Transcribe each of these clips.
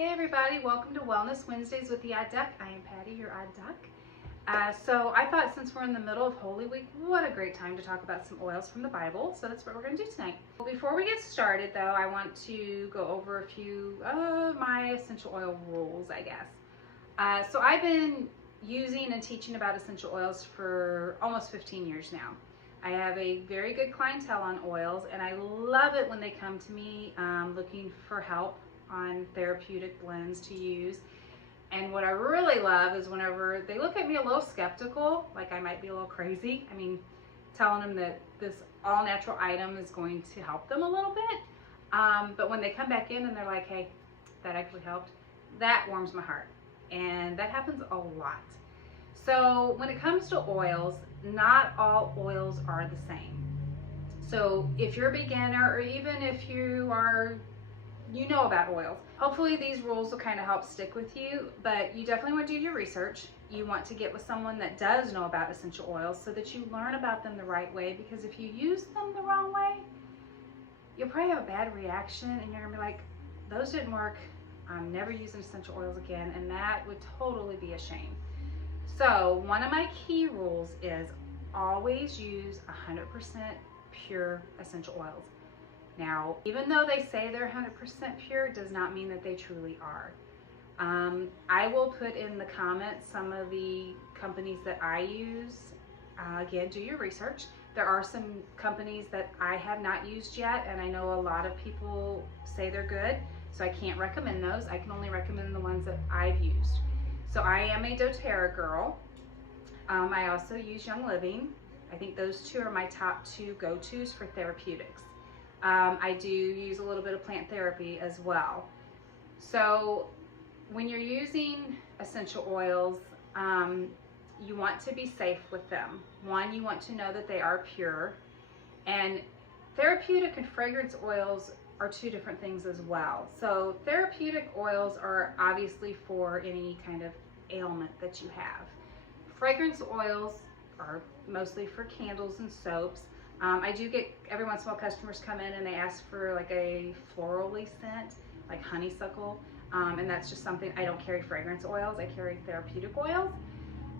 Hey everybody, welcome to Wellness Wednesdays with the Eye Duck. I am Patty, your Eye Duck. So I thought since we're in the middle of Holy Week, what a great time to talk about some oils from the Bible. So that's what we're going to do tonight. Well, before we get started though, I want to go over a few of my essential oil rules, I guess. So I've been using and teaching about essential oils for almost 15 years now. I have a very good clientele on oils, and I love it when they come to me looking for help on therapeutic blends to use. And what I really love is whenever they look at me a little skeptical, like I might be a little crazy. I mean, telling them that this all natural item is going to help them a little bit. But when they come back in and they're like, hey, that actually helped, that warms my heart. And that happens a lot. So when it comes to oils, not all oils are the same. So if you're a beginner, or even if you know about oils, hopefully these rules will kind of help stick with you, but you definitely want to do your research. You want to get with someone that does know about essential oils so that you learn about them the right way, because if you use them the wrong way, you'll probably have a bad reaction and you're gonna be like, those didn't work, I'm never using essential oils again, and that would totally be a shame. So one of my key rules is always use 100% pure essential oils. Now, even though they say they're 100% pure, does not mean that they truly are. I will put in the comments some of the companies that I use. Again, do your research. There are some companies that I have not used yet, and I know a lot of people say they're good, so I can't recommend those. I can only recommend the ones that I've used. So I am a doTERRA girl. I also use Young Living. I think those two are my top two go-tos for therapeutics. I do use a little bit of plant therapy as well. So when you're using essential oils, you want to be safe with them. One, you want to know that they are pure. And therapeutic and fragrance oils are two different things as well. So therapeutic oils are obviously for any kind of ailment that you have. Fragrance oils are mostly for candles and soaps. I do get every once in a while customers come in and they ask for like a florally scent, like honeysuckle, and that's just something. I don't carry fragrance oils, I carry therapeutic oils.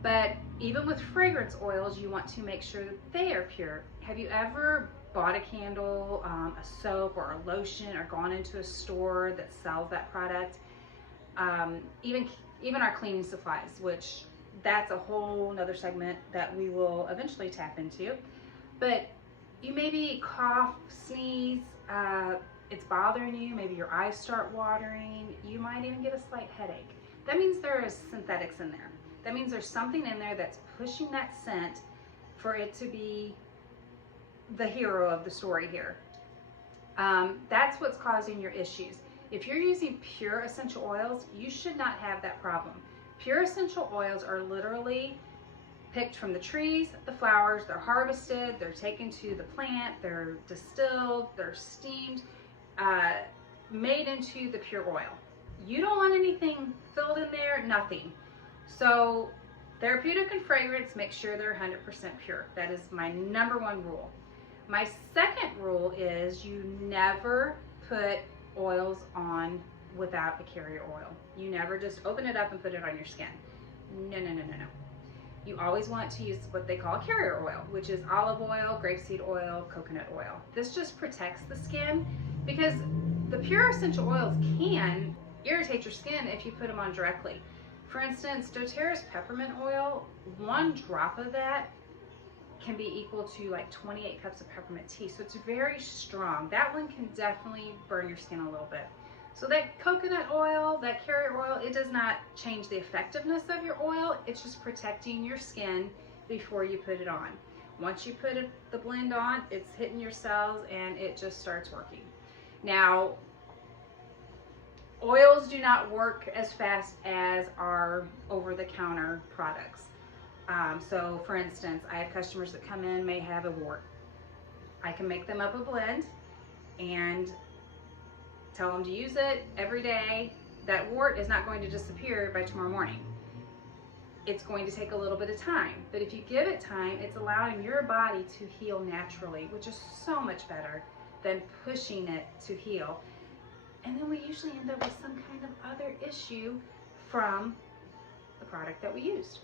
But even with fragrance oils, you want to make sure that they are pure. Have you ever bought a candle, a soap, or a lotion, or gone into a store that sells that product? Even our cleaning supplies, which that's a whole nother segment that we will eventually tap into. But you maybe cough, sneeze, it's bothering you, maybe your eyes start watering, you might even get a slight headache. That means there is synthetics in there. That means there's something in there that's pushing that scent for it to be the hero of the story here. That's what's causing your issues. If you're using pure essential oils, you should not have that problem. Pure essential oils are literally picked from the trees, the flowers, they're harvested, they're taken to the plant, they're distilled, they're steamed, made into the pure oil. You don't want anything filled in there, nothing. So therapeutic and fragrance, make sure they're 100% pure. That is my number one rule. My second rule is you never put oils on without a carrier oil. You never just open it up and put it on your skin. No. You always want to use what they call carrier oil, which is olive oil, grapeseed oil, coconut oil. This just protects the skin, because the pure essential oils can irritate your skin if you put them on directly. For instance, doTERRA's peppermint oil, one drop of that can be equal to like 28 cups of peppermint tea. So it's very strong. That one can definitely burn your skin a little bit. So that coconut oil, that carrier oil, it does not change the effectiveness of your oil. It's just protecting your skin before you put it on. Once you put the blend on, it's hitting your cells and it just starts working. Now, oils do not work as fast as our over-the-counter products. So for instance, I have customers that come in, may have a wart. I can make them up a blend and tell them to use it every day. That wart is not going to disappear by tomorrow morning. It's going to take a little bit of time, but if you give it time, it's allowing your body to heal naturally, which is so much better than pushing it to heal. And then we usually end up with some kind of other issue from the product that we used.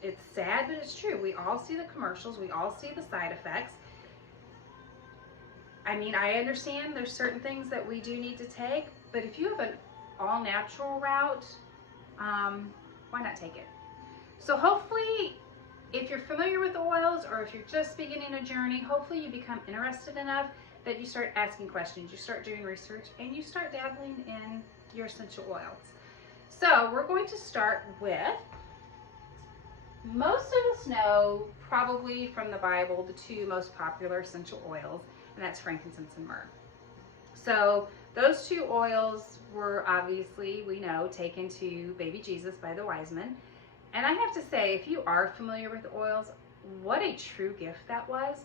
It's sad, but it's true. We all see the commercials, we all see the side effects. I mean, I understand there's certain things that we do need to take, but if you have an all natural route, why not take it? So hopefully, if you're familiar with oils or if you're just beginning a journey, hopefully you become interested enough that you start asking questions, you start doing research, and you start dabbling in your essential oils. So we're going to start with, most of us know probably from the Bible the two most popular essential oils, and that's frankincense and myrrh. So those two oils were obviously, we know, taken to baby Jesus by the wise men. And I have to say, if you are familiar with oils, what a true gift that was,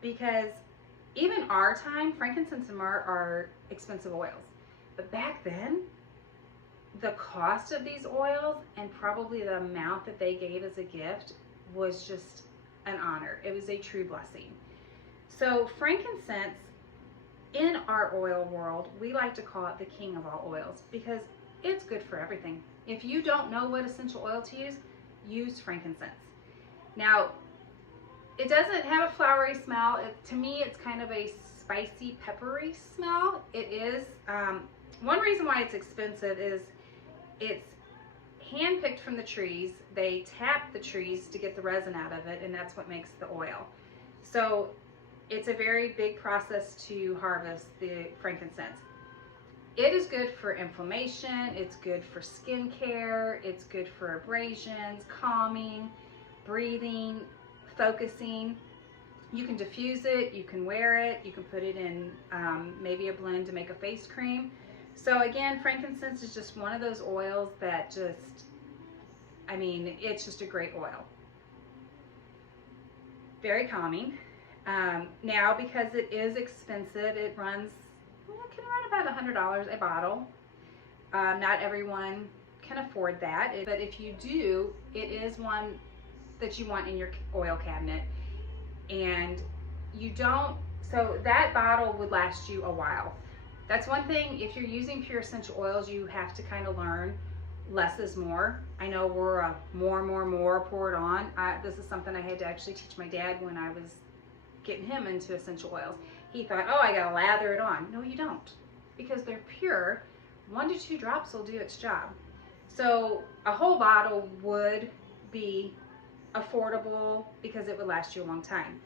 because even our time, frankincense and myrrh are expensive oils. But back then, the cost of these oils and probably the amount that they gave as a gift was just an honor. It was a true blessing. So frankincense, in our oil world, we like to call it the king of all oils because it's good for everything. If you don't know what essential oil to use frankincense. Now, it doesn't have a flowery smell. To me, it's kind of a spicy, peppery smell. It is. One reason why it's expensive is it's hand-picked from the trees. They tap the trees to get the resin out of it, and that's what makes the oil. So it's a very big process to harvest the frankincense. It is good for inflammation, it's good for skin care, it's good for abrasions, calming, breathing, focusing. You can diffuse it, you can wear it, you can put it in maybe a blend to make a face cream. So again, frankincense is just one of those oils that just, I mean, it's just a great oil. Very calming. Now, because it is expensive, it runs, it can run about $100 a bottle. Not everyone can afford that, but if you do, it is one that you want in your oil cabinet. And you don't, so that bottle would last you a while. That's one thing, if you're using pure essential oils, you have to kind of learn less is more. I know we're a more poured on. This is something I had to actually teach my dad when I was getting him into essential oils. He thought, oh, I gotta lather it on. No, you don't, because they're pure. 1 to 2 drops will do its job. So a whole bottle would be affordable because it would last you a long time.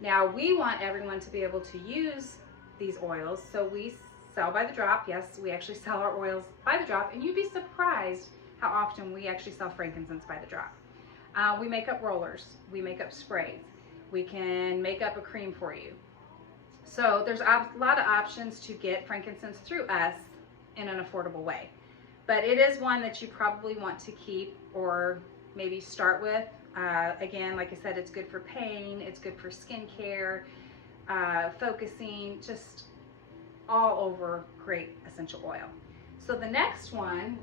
Now, we want everyone to be able to use these oils, so we sell by the drop. Yes, we actually sell our oils by the drop, and you'd be surprised how often we actually sell frankincense by the drop. We make up rollers, we make up sprays, we can make up a cream for you. So there's a lot of options to get frankincense through us in an affordable way. But it is one that you probably want to keep or maybe start with. Again, like I said, it's good for pain, it's good for skincare, focusing, just all over great essential oil. So the next one,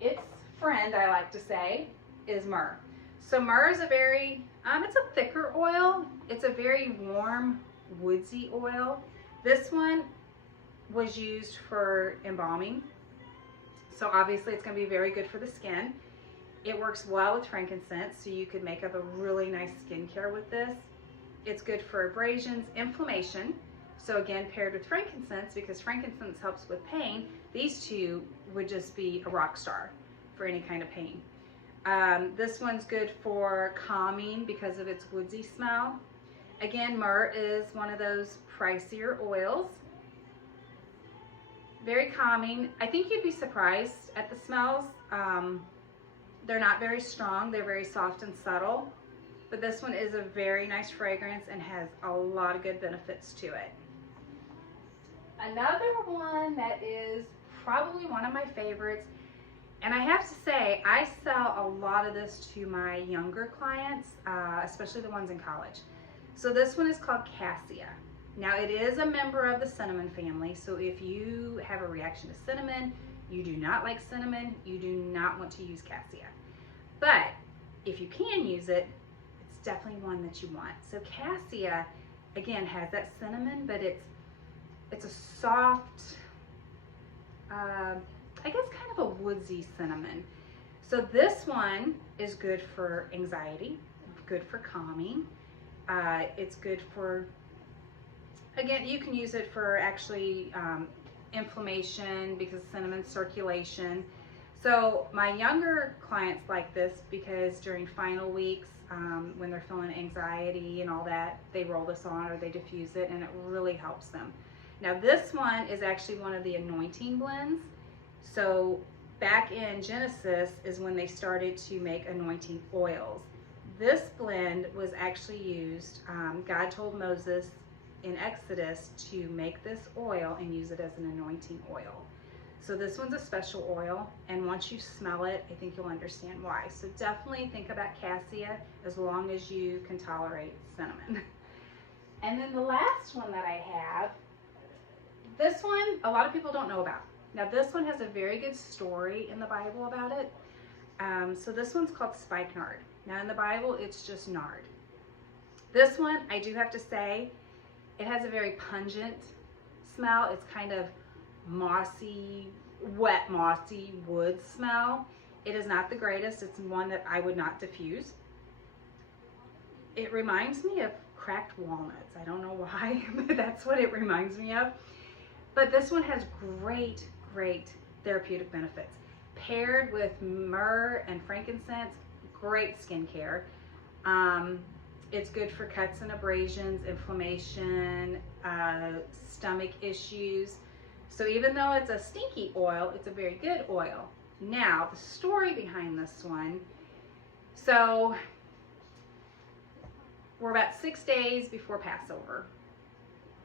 its friend, I like to say, is myrrh. So myrrh is a very, it's a thicker oil. It's a very warm, woodsy oil. This one was used for embalming. So obviously it's going to be very good for the skin. It works well with frankincense, so you could make up a really nice skincare with this. It's good for abrasions, inflammation. So again, paired with frankincense, because frankincense helps with pain, these two would just be a rock star for any kind of pain. This one's good for calming because of its woodsy smell. Again, myrrh is one of those pricier oils. Very calming. I think you'd be surprised at the smells. They're not very strong. They're very soft and subtle. But this one is a very nice fragrance and has a lot of good benefits to it. Another one that is probably one of my favorites, and I have to say, I sell a lot of this to my younger clients, especially the ones in college. So this one is called Cassia. Now, it is a member of the cinnamon family, so if you have a reaction to cinnamon, you do not like cinnamon, you do not want to use Cassia. But if you can use it, it's definitely one that you want. So Cassia, again, has that cinnamon, but it's a soft, I guess kind of a woodsy cinnamon. So this one is good for anxiety, good for calming. It's good for, again, you can use it for actually inflammation because cinnamon circulation. So my younger clients like this because during final weeks, when they're feeling anxiety and all that, they roll this on or they diffuse it and it really helps them. Now this one is actually one of the anointing blends. So back in Genesis is when they started to make anointing oils. This blend was actually used, God told Moses in Exodus to make this oil and use it as an anointing oil. So this one's a special oil, and once you smell it, I think you'll understand why. So definitely think about cassia as long as you can tolerate cinnamon. And then the last one that I have, this one a lot of people don't know about. Now this one has a very good story in the Bible about it. So this one's called spikenard. Now in the Bible, it's just nard. This one, I do have to say, it has a very pungent smell. It's kind of mossy, wet mossy wood smell. It is not the greatest. It's one that I would not diffuse. It reminds me of cracked walnuts. I don't know why, but that's what it reminds me of. But this one has great therapeutic benefits. Paired with myrrh and frankincense, great skincare. It's good for cuts and abrasions, inflammation, stomach issues. So even though it's a stinky oil, it's a very good oil. Now, the story behind this one. So we're about 6 days before Passover.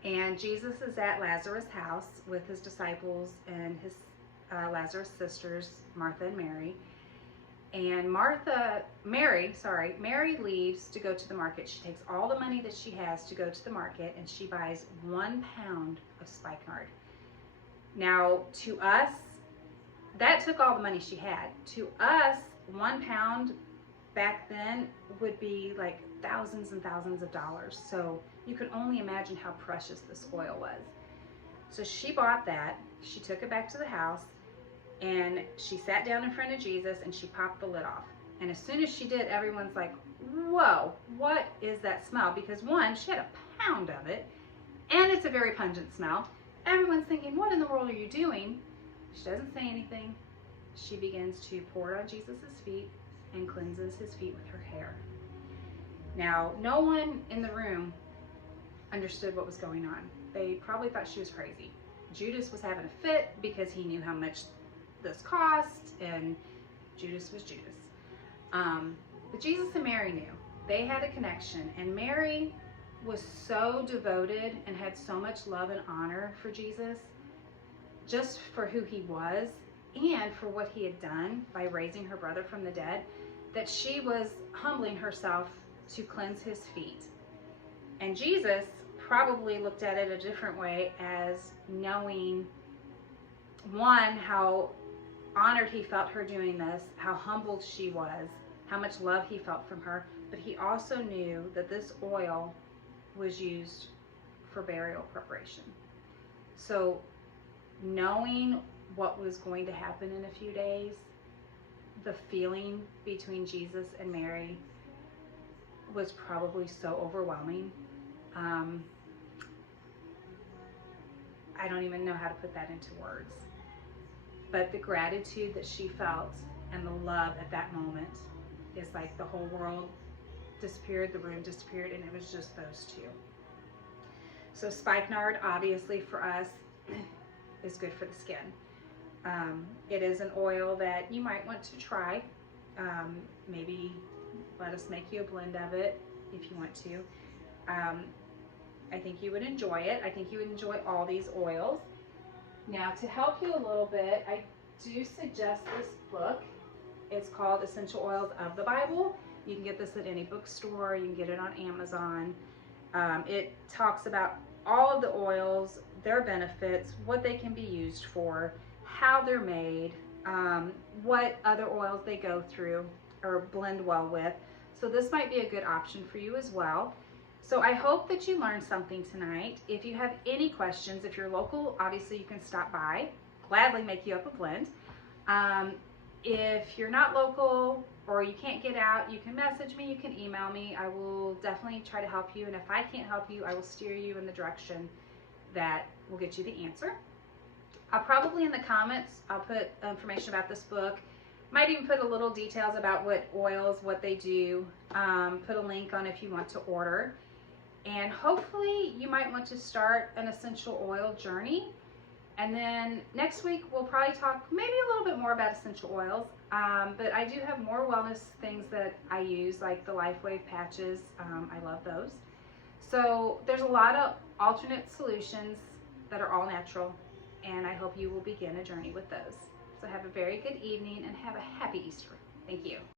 And Jesus is at Lazarus' house with his disciples and his Lazarus' sisters, Martha and Mary. And Mary leaves to go to the market. She takes all the money that she has to go to the market and she buys 1 pound of spikenard. Now, to us, that took all the money she had. To us, 1 pound back then would be like thousands and thousands of dollars. So you can only imagine how precious this oil was. So she bought that, she took it back to the house, and she sat down in front of Jesus and she popped the lid off. And as soon as she did, everyone's like, whoa, what is that smell? Because one, she had 1 pound of it, and it's a very pungent smell. Everyone's thinking, what in the world are you doing? She doesn't say anything. She begins to pour it on Jesus' feet and cleanses his feet with her hair. Now, no one in the room understood what was going on. They probably thought she was crazy. Judas was having a fit because he knew how much this cost, and Judas was Judas. But Jesus and Mary knew. They had a connection, and Mary was so devoted and had so much love and honor for Jesus, just for who he was and for what he had done by raising her brother from the dead, that she was humbling herself to cleanse his feet. And Jesus probably looked at it a different way, as knowing, one, how honored he felt her doing this, how humbled she was, how much love he felt from her, but he also knew that this oil was used for burial preparation. So knowing what was going to happen in a few days, the feeling between Jesus and Mary was probably so overwhelming. I don't even know how to put that into words. But the gratitude that she felt and the love at that moment is like the whole world disappeared, the room disappeared, and it was just those two. So spikenard, obviously for us, is good for the skin. It is an oil that you might want to try. Maybe let us make you a blend of it if you want to. I think you would enjoy it. I think you would enjoy all these oils. Now, to help you a little bit, I do suggest this book. It's called Essential Oils of the Bible. You can get this at any bookstore. You can get it on Amazon. It talks about all of the oils, their benefits, what they can be used for, how they're made, what other oils they go through or blend well with. So this might be a good option for you as well. So I hope that you learned something tonight. If you have any questions, if you're local, obviously you can stop by, gladly make you up a blend. If you're not local or you can't get out, you can message me, you can email me. I will definitely try to help you, and if I can't help you, I will steer you in the direction that will get you the answer. I'll probably in the comments, I'll put information about this book. Might even put a little details about what oils, what they do. Put a link on if you want to order. And hopefully you might want to start an essential oil journey. And then next week we'll probably talk maybe a little bit more about essential oils. But I do have more wellness things that I use, like the LifeWave patches. I love those. So there's a lot of alternate solutions that are all natural, and I hope you will begin a journey with those. So have a very good evening and have a happy Easter. Thank you.